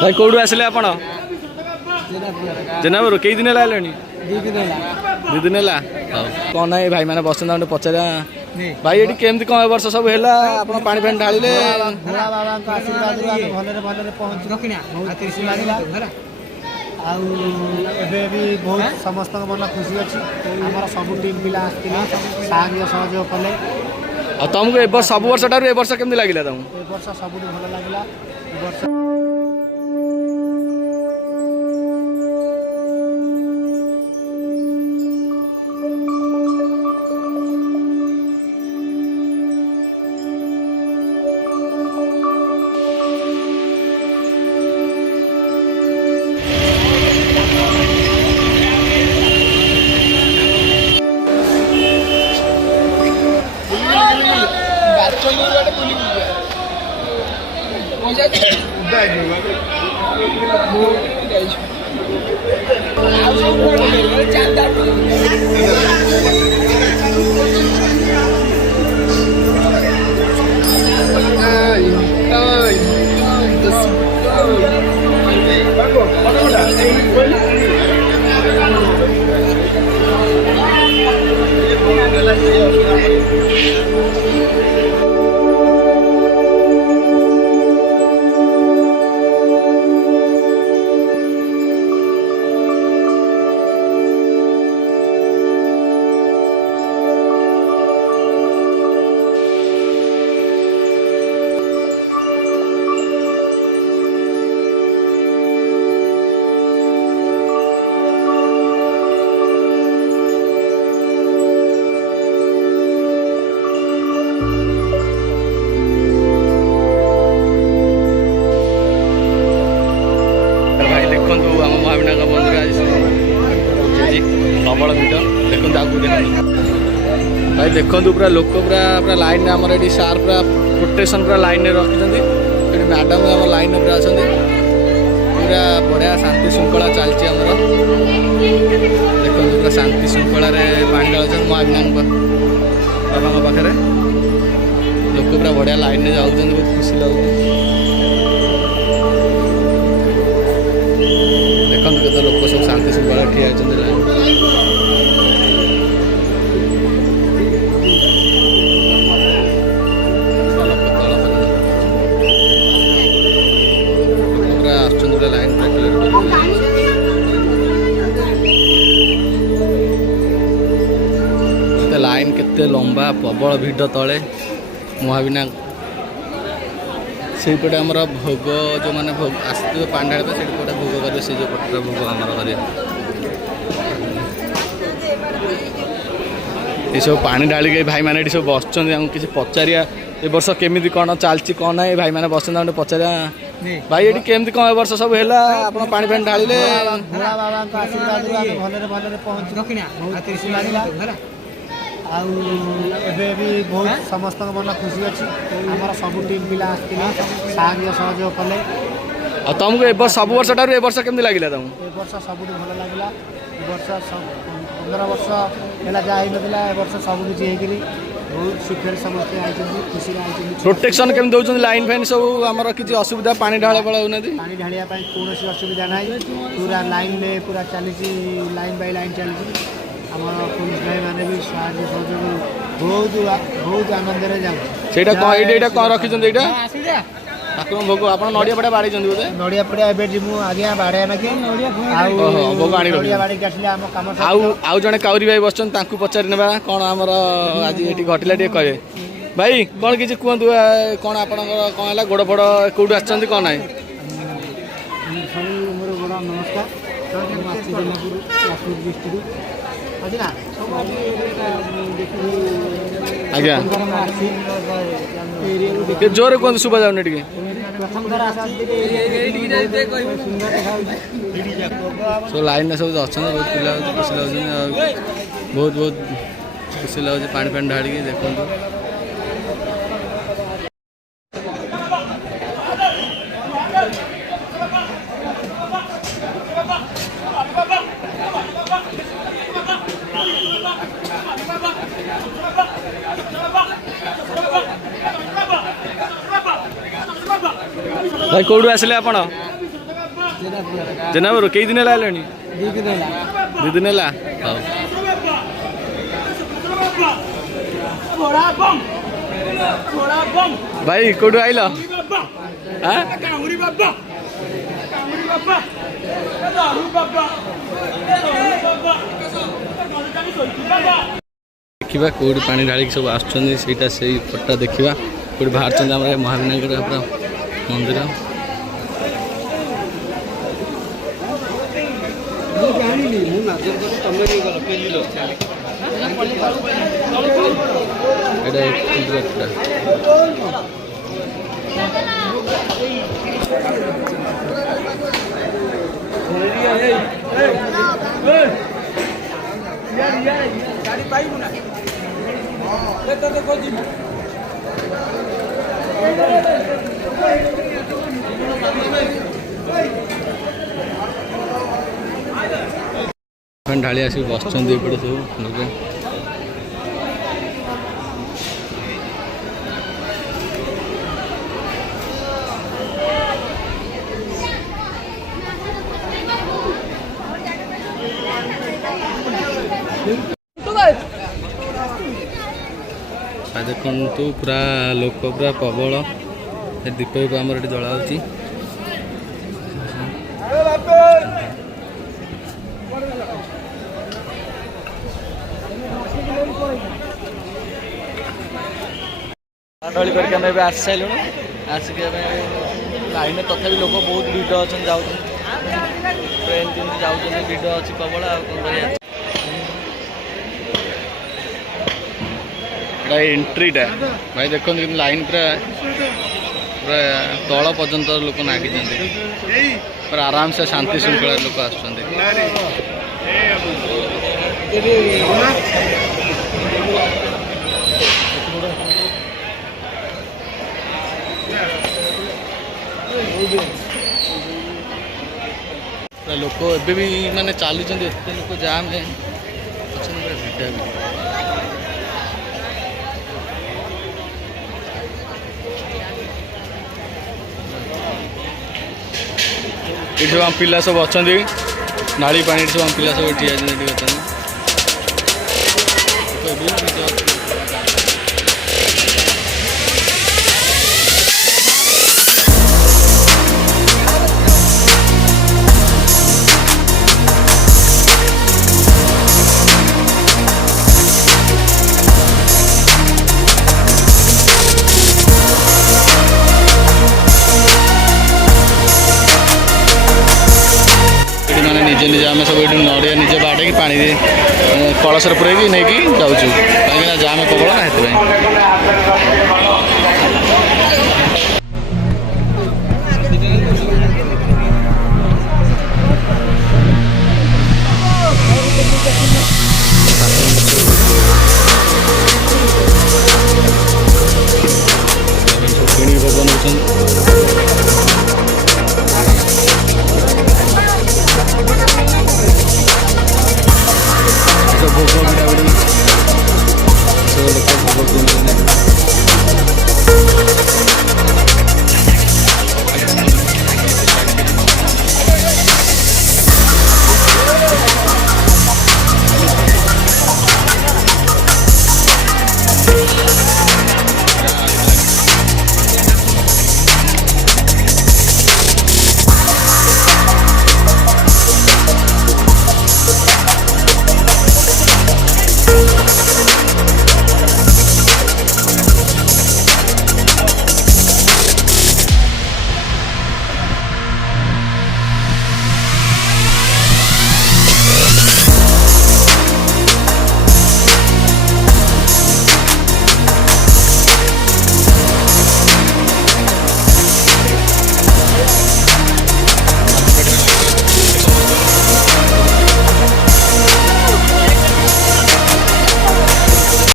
भाई कौटू आसिले आपण जेनापुर कई दिन है 2 दिन है कौन ना भाई मैंने बस पचारा भाई ये केमती कौन वर्ष सब है आप पानी फाणी ढाले बहुत समस्त मन खुशी अच्छी आम सब टीम पिला सहयोग कले तुमको सब वर्ष ठार वर्ष केमती लगे तुमको वर्ष सब भल लगे भाई देखो पूरा लोक पूरा लाइन में आमर ये सार पूरा प्रोटेक्शन पूरा लाइन में रखी मैडम आम लाइन पूरा अच्छा पूरा बढ़िया शांति श्रृंखला चलती आमर देखो पूरा शांति श्रृंखला पानी डाल महाविना बाबा पाखे लोक पूरा बढ़िया लाइन में जाऊँ बहुत खुशी लगे देखो केते लोक सब शांति श्रृंखला ठिया लाइन केते लंबा प्रबल भिड़ तले महाविना से पटे आमर भोग जो मैंने भोग आसते पानी ढाल से पटे भोग करेंगे से जो पटे भोग आमर करें ये सब पानी ढालिक भाई मैंने सब बस किसी पचारिया ए वर्ष केमी कौन चलती कौन ना भाई मैंने बस पचारा भाई ये केमती कौन वर्ष सब है आप पानी फाणी ढाले बहुत समस्त मन खुशी अच्छी आम सब टीम पिला सहयोग कले तुमको सब वर्ष ठार वर्ष केमती लगे तुमको वर्ष सब भल लगे वर्ष 15 वर्ष है जहाँ ना वर्ष सब किसी बहुत सुखर समस्ते आई खुशी प्रोटेक्शन केमती दौरान लाइन फाइन सब आम किसी असुविधा पानी ढाला बड़ा होना पानी ढालिया कौन असुविधा ना पूरा लाइन में पूरा चली लाइन बाय लाइन चली आम पुलिस भाई मैंने भी सहयोग बहुत बहुत आनंद जाऊँ कौन रखी ठाकुर भोग आप नड़िया पड़ा बाड़ी बोधे नड़िया पड़ा एवं आज्ञा बाड़े ना भोग आउ जड़े काउरी भाई बस पचारि ना कौन आमर आज ये घटला टे कहे भाई कौन किसी कहतु कौन आप कौन है गोड़ फड़ कौटू आसती कौन ना मोर बड़ा नमस्कार आज्ञा जोर कहते शुभा जाऊनी टे सब लाइन सब अच्छा बहुत पिला खुशी लगे बहुत बहुत खुशी लगे पानी फाणी ढालिक देखो भाई कौटू आसिले आपण ଜେନାପୁର କେଇ ଦିନ ହେଲା ହେଲାଣି? 2 ଦିନ ହେଲା। ହଉ ଭାଇ କୋଉଠୁ ଆଇଲ? ଦେଖିବା କୋଉଠି ପାଣି ଢାଳିକି ସବୁ ଆସୁଛନ୍ତି ସେଇଟା ସେଇ ଫଟୋ ଦେଖିବା କୋଉଠି ବାହାରୁଛନ୍ତି ଆମର ମହାବିନାୟକ ପୁରା ମନ୍ଦିର। ढाली आसिक बसुँच एपटे सब लोक देखु पूरा लोक पूरा प्रबल दीप आमर ये जला ढली करके आम आसी सारे आसिक लाइन तथा लोक बहुत भिड़ अच्छा जाऊँ ट्रेन जमी जाऊँ भिड़ अच्छी प्रबल एंट्रीटा भाई देखो लाइन पूरा पूरा तल पर्यंत लोक नागी पूरा आराम से शांति श्रृंखला लोक आस लोक एबे भी माने चालू लोक जाम है ये सब आम पिला सब अच्छा नाली पानी सब आम पिला सब ठिया निजे निजे आम सब ये नड़िया निजे बाटे कि पानी कलशर पुरे नहीं जाऊँ कहीं जाम प्रबल ना।